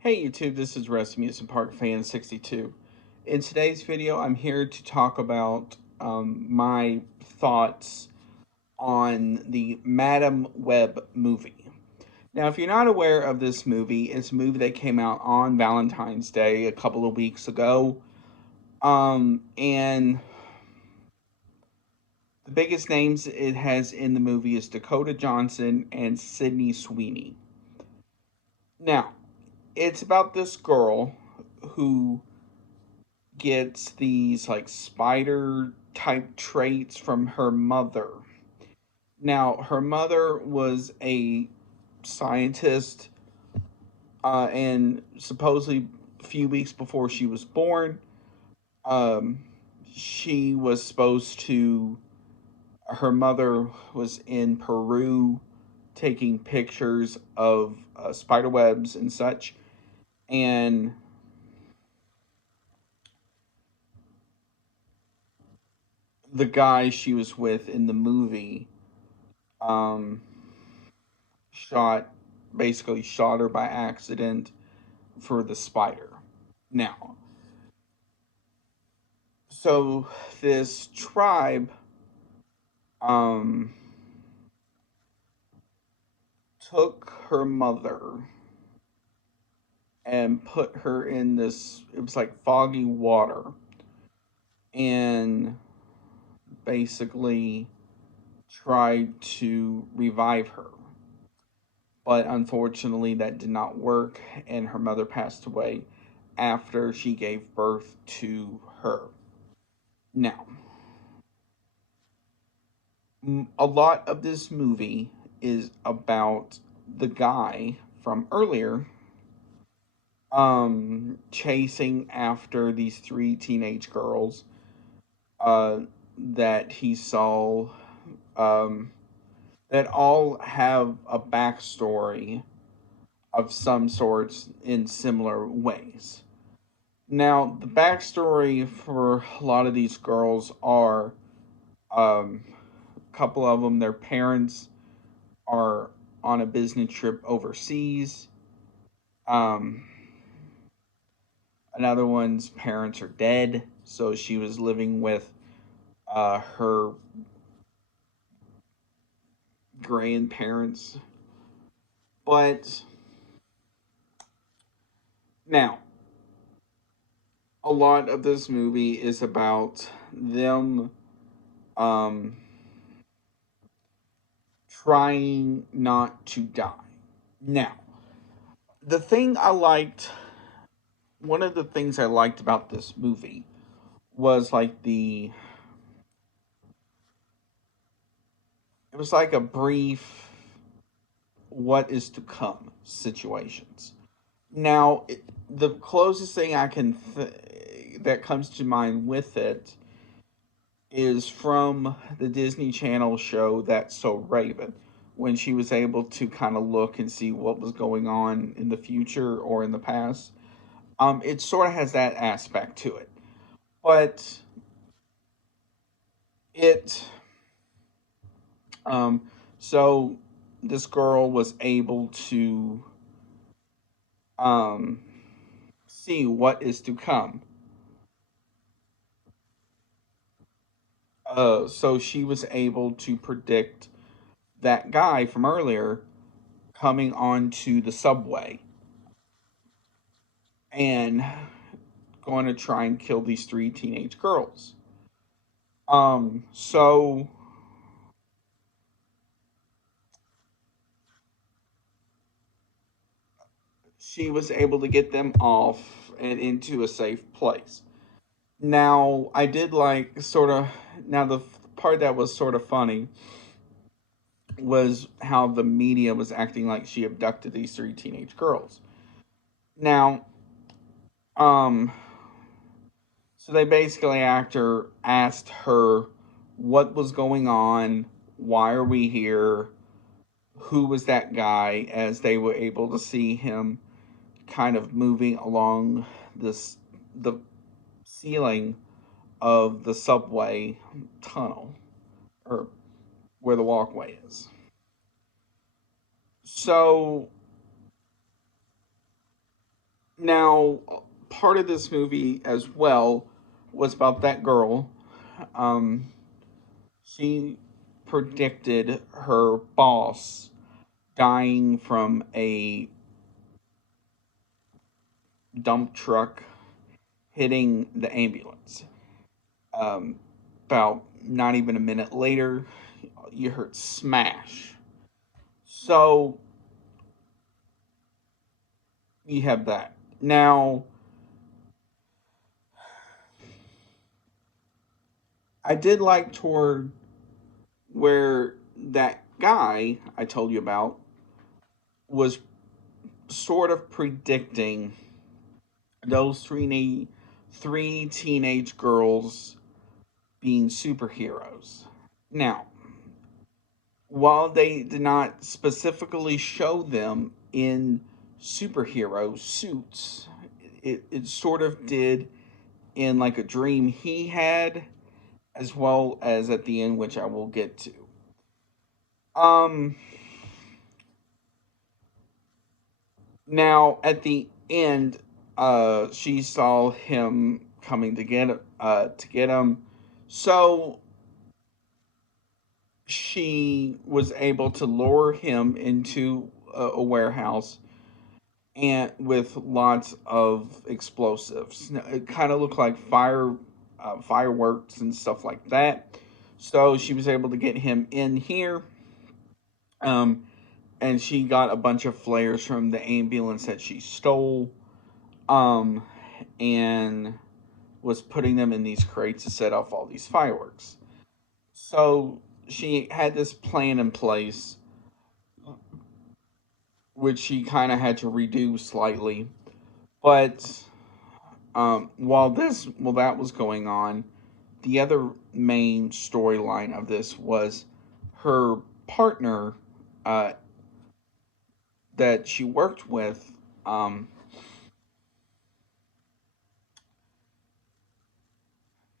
Hey YouTube, this is Rasmussen Park Fan 62. In today's video, I'm here to talk about my thoughts on the Madam Webb movie. Now, if you're not aware of this movie, it's a movie that came out on Valentine's Day a couple of weeks ago. And the biggest names it has in the movie is Dakota Johnson and Sydney Sweeney. Now, it's about this girl who gets these like spider type traits from her mother. Now, her mother was a scientist, and supposedly a few weeks before she was born, um, she was supposed to. Her mother was in Peru taking pictures of spider webs and such, and the guy she was with in the movie um, shot basically shot her by accident for the spider. Now, so this tribe um took her mother and put her in this, it was like foggy water, and basically tried to revive her. But unfortunately that did not work, and her mother passed away after she gave birth to her. Now, a lot of this movie is about the guy from earlier chasing after these three teenage girls uh that he saw, um that all have a backstory of some sorts in similar ways. Now, the backstory for a lot of these girls are, a couple of them, their parents are on a business trip overseas. Um, Another one's parents are dead, so she was living with her grandparents. But now, a lot of this movie is about them um, trying not to die. Now, the thing I liked, one of the things I liked about this movie was like it was like a brief what is to come situations. Now, the closest thing that comes to mind with it is from the Disney Channel show That's So Raven, when she was able to kind of look and see what was going on in the future or in the past. It sort of has that aspect to it, but it um, so this girl was able to um, see what is to come. So she was able to predict that guy from earlier coming onto the subway and going to try and kill these three teenage girls. So she was able to get them off and into a safe place. Now, I did like sort of, now the part that was sort of funny was how the media was acting like she abducted these three teenage girls. Now, um, so they basically asked her what was going on, why are we here, who was that guy, as they were able to see him kind of moving along the ceiling of the subway tunnel, or where the walkway is. So Now, part of this movie as well was about that girl. Um, she predicted her boss dying from a dump truck hitting the ambulance. Um, about not even a minute later, you heard smash. So you have that. Now, I did like toward where that guy I told you about was sort of predicting those three teenage girls being superheroes. Now, while they did not specifically show them in superhero suits, it sort of did in like a dream he had, as well as at the end, which I will get to. Um, Now at the end, she saw him coming to get him, so she was able to lure him into a warehouse and with lots of explosives. Now, it kind of looked like fireworks and stuff like that. So she was able to get him in here. Um, and she got a bunch of flares from the ambulance that she stole. Um, and was putting them in these crates to set off all these fireworks. So she had this plan in place, which she kind of had to redo slightly. But while that was going on, the other main storyline of this was her partner uh, that she worked with. Um,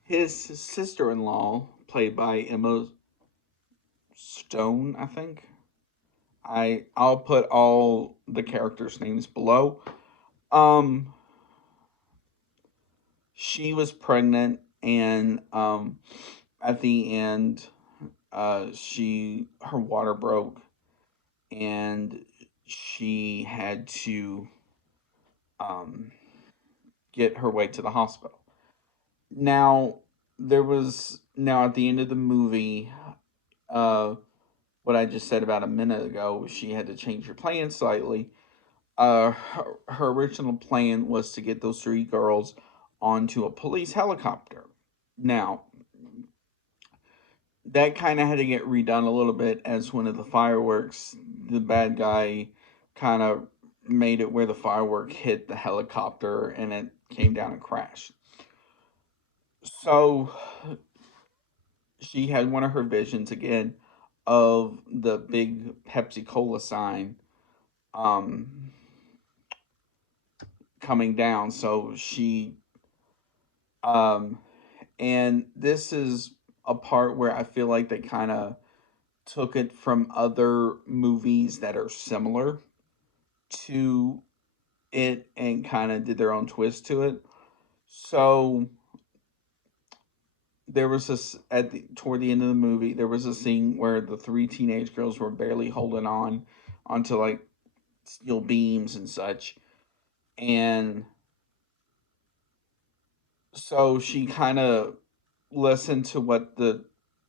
his sister-in-law, played by Emma Stone, I think. I'll put all the characters' names below. Um, she was pregnant, and at the end, she her water broke, and she had to um get her way to the hospital. Now now at the end of the movie, uh, what I just said about a minute ago, she had to change her plan slightly. Her original plan was to get those three girls onto a police helicopter. Now, that kind of had to get redone a little bit as one of the fireworks, the bad guy kind of made it where the firework hit the helicopter and it came down and crashed. So she had one of her visions again of the big Pepsi Cola sign um, coming down. So um, and this is a part where I feel like they kind of took it from other movies that are similar to it and kind of did their own twist to it. So there was this toward the end of the movie, there was a scene where the three teenage girls were barely holding on onto like steel beams and such, and so she kind of listened to what the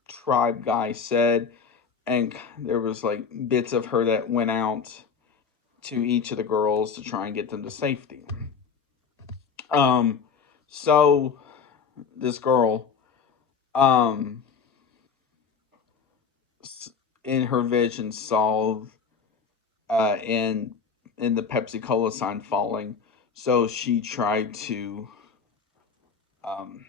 tribe guy said, and there was like bits of her that went out to each of the girls to try and get them to safety. Um, so this girl, um, in her vision saw in the Pepsi Cola sign falling, so she tried to um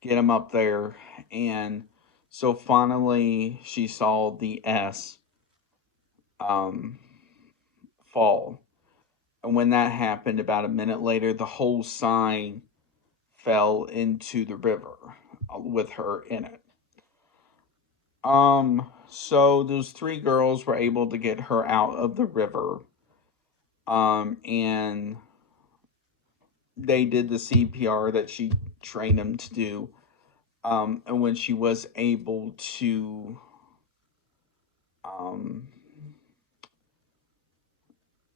get him up there, and so finally she saw the S um fall. And when that happened, about a minute later, the whole sign fell into the river with her in it. So those three girls were able to get her out of the river, And they did the CPR that she trained them to do. And when she was able to um,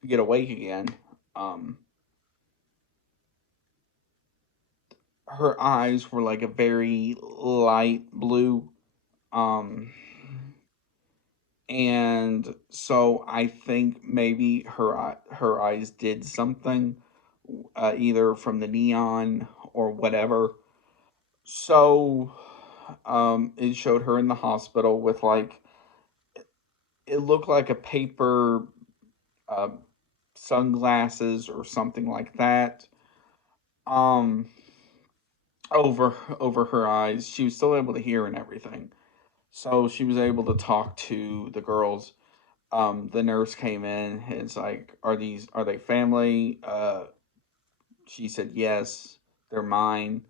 get awake again, um, her eyes were like a very light blue. Um, and so I think maybe her eyes did something, either from the neon or whatever. So, it showed her in the hospital with like, it looked like a paper, uh, sunglasses or something like that. Um, over her eyes, she was still able to hear and everything. So she was able to talk to the girls. The nurse came in and it's like, are they family? She said yes, they're mine.